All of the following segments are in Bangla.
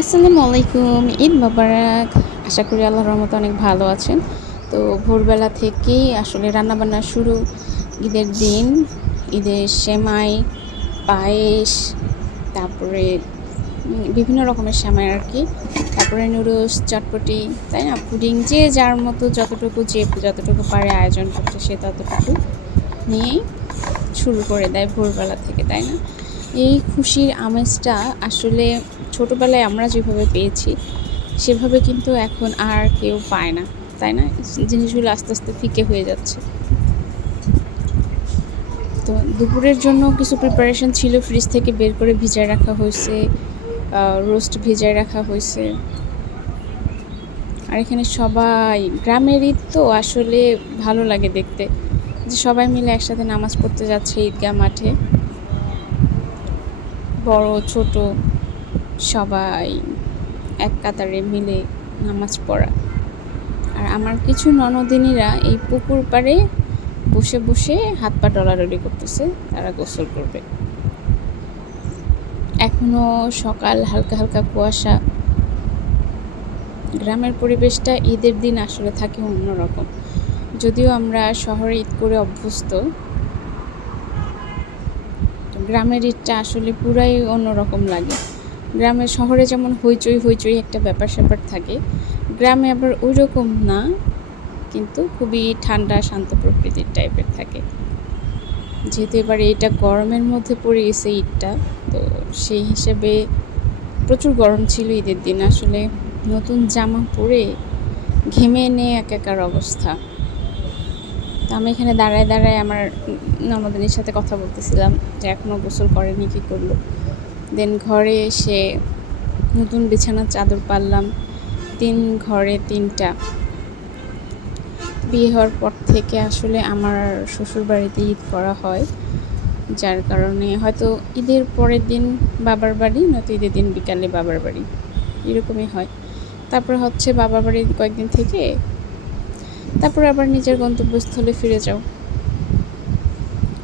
আসসালামু আলাইকুম, ঈদ মোবারক। আশা করি আল্লাহর রহমতে অনেক ভালো আছেন। তো ভোরবেলা থেকেই আসলে রান্নাবান্না শুরু। ঈদের দিন, ঈদের সেমাই, পায়েস, তারপরে বিভিন্ন রকমের সেমাই আর কি। তারপরে নুডলস, চটপটি, তাই না? পুডিং যে যার মতো, যতটুকু যে যতটুকু পারে আয়োজন করছে সে ততটুকু নিয়েই শুরু করে দেয় ভোরবেলা থেকে, তাই না? এই খুশির আমেজটা আসলে ছোটোবেলায় আমরা যেভাবে পেয়েছি, সেভাবে কিন্তু এখন আর কেউ পায় না, তাই না? জিনিসগুলো আস্তে আস্তে ফিকে হয়ে যাচ্ছে। তো দুপুরের জন্য কিছু প্রিপারেশন ছিল ফ্রিজ থেকে বের করে ভিজায় রাখা হয়েছে রোস্ট ভিজায় রাখা হয়েছে। আর এখানে সবাই গ্রামের ঈদ তো আসলে ভালো লাগে দেখতে। যে সবাই মিলে একসাথে নামাজ পড়তে যাচ্ছে ঈদগাহ মাঠে। বড়, ছোট, সবাই এক কাতারে মিলে নামাজ পড়া। আর আমার কিছু ননদিনীরা এই পুকুর পাড়ে বসে বসে হাত পা ডলাডলি করতেছে, তারা গোসল করবে। এখনও সকাল হালকা হালকা কুয়াশা। গ্রামের পরিবেশটা ঈদের দিন আসলে থাকে অন্যরকম। যদিও আমরা শহরে ঈদ করে অভ্যস্ত গ্রামের ঈদটা আসলে পুরাই অন্যরকম লাগে। গ্রামে শহরে যেমন হইচই হইচই একটা ব্যাপার স্যাপার থাকে, গ্রামে আবার ওই রকম না, কিন্তু খুবই ঠান্ডা, শান্ত প্রকৃতির টাইপের থাকে। যেহেতু এবার এটা গরমের মধ্যে পড়ে গেছে ঈদটা তো সেই হিসেবে প্রচুর গরম ছিল ঈদের দিন। আসলে নতুন জামা পরে ঘেমে নিয়ে একাকার অবস্থা। তো আমি এখানে দাঁড়ায় দাঁড়ায় আমার ননদিনীর সাথে কথা বলতেছিলাম যে এখনও গোসল করেনি, কী করল? দেন ঘরে এসে নতুন বিছানার চাদর পারলাম। তিন ঘরে তিনটা। বিয়ে হওয়ার পর থেকে আসলে আমার শ্বশুর বাড়িতে ঈদ করা হয়, যার কারণে হয়তো ঈদের পরের দিন বাবার বাড়ি, নয়তো ঈদের দিন বিকালে বাবার বাড়ি। এরকমই হয়। তারপরে হচ্ছে বাবার বাড়ি কয়েকদিন থেকে তারপরে আবার নিজের গন্তব্যস্থলে ফিরে যাও।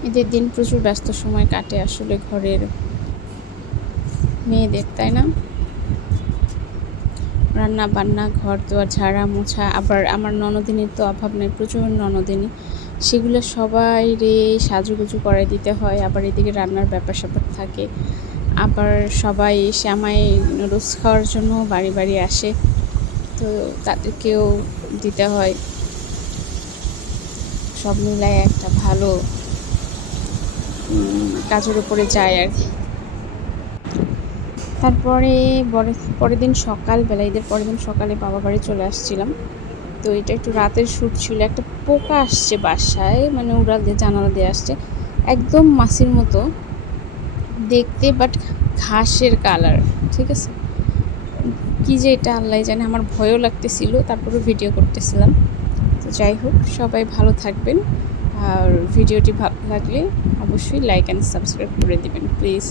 ঈদের দিন প্রচুর ব্যস্ত সময় কাটে আসলে ঘরের মেয়েদের, তাই না? রান্না বান্না, ঘর দোয়ার ঝাড়া মোছা, আবার আমার ননদিনীর তো অভাব নেই, প্রচুর ননদিনী। সেগুলো সবাই রে সাজুগুজু করে দিতে হয়, আবার এদিকে রান্নার ব্যাপার স্যাপার থাকে। আবার সবাই শ্যামাই নুডলস খাওয়ার জন্য বাড়ি বাড়ি আসে, তো তাদেরকেও দিতে হয়। সব মিলায় একটা ভালো কাজের উপরে যায় আর কি। তারপরে পরের দিন সকালবেলা, ঈদের পরের দিন সকালে বাবা বাড়ি চলে আসছিলাম। তো এটা একটু রাতের শ্যুট ছিল, একটা পোকা আসছে বাসায় মানে উড়াল দিয়ে, জানালা দিয়ে আসছে, একদম মাসির মতো, দেখতে বাট ঘাসের কালার ঠিক আছে? কি যে এটা আল্লাহ জানে, আমার ভয়ও লাগতেছিল তারপরে ভিডিও করতেছিলাম। যাই হোক, সবাই ভালো থাকবেন। আর ভিডিওটি ভালো লাগলে অবশ্যই লাইক অ্যান্ড সাবস্ক্রাইব করে দেবেন প্লিজ